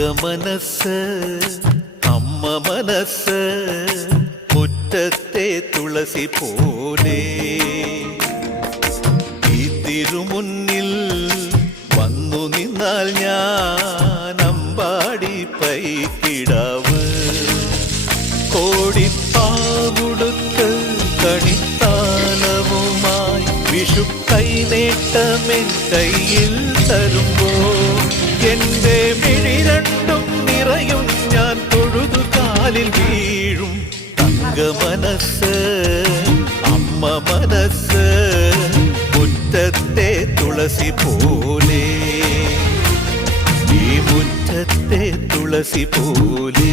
മനസ്സ് അമ്മ മനസ്സ് മുറ്റത്തെ തുളസി പോലെ ഈ തിരുമുന്നിൽ വന്നു നിന്നാൽ ഞാൻ അമ്പാടി പൈക്കിടാവ് കോടിപ്പാവുടുത്ത് കണിത്താലവുമായി വിഷു കൈനേട്ടമെൻ കയ്യിൽ തരുമ്പോൾ എന്റെ മിഴി രണ്ടും നിറയും ഞാൻ തൊഴുതു കാലിൽ വീഴും തങ്ക മനസ്സ് അമ്മ മനസ്സ് മുറ്റത്തെ തുളസി പോലെ ഈ മുറ്റത്തെ തുളസി പോലെ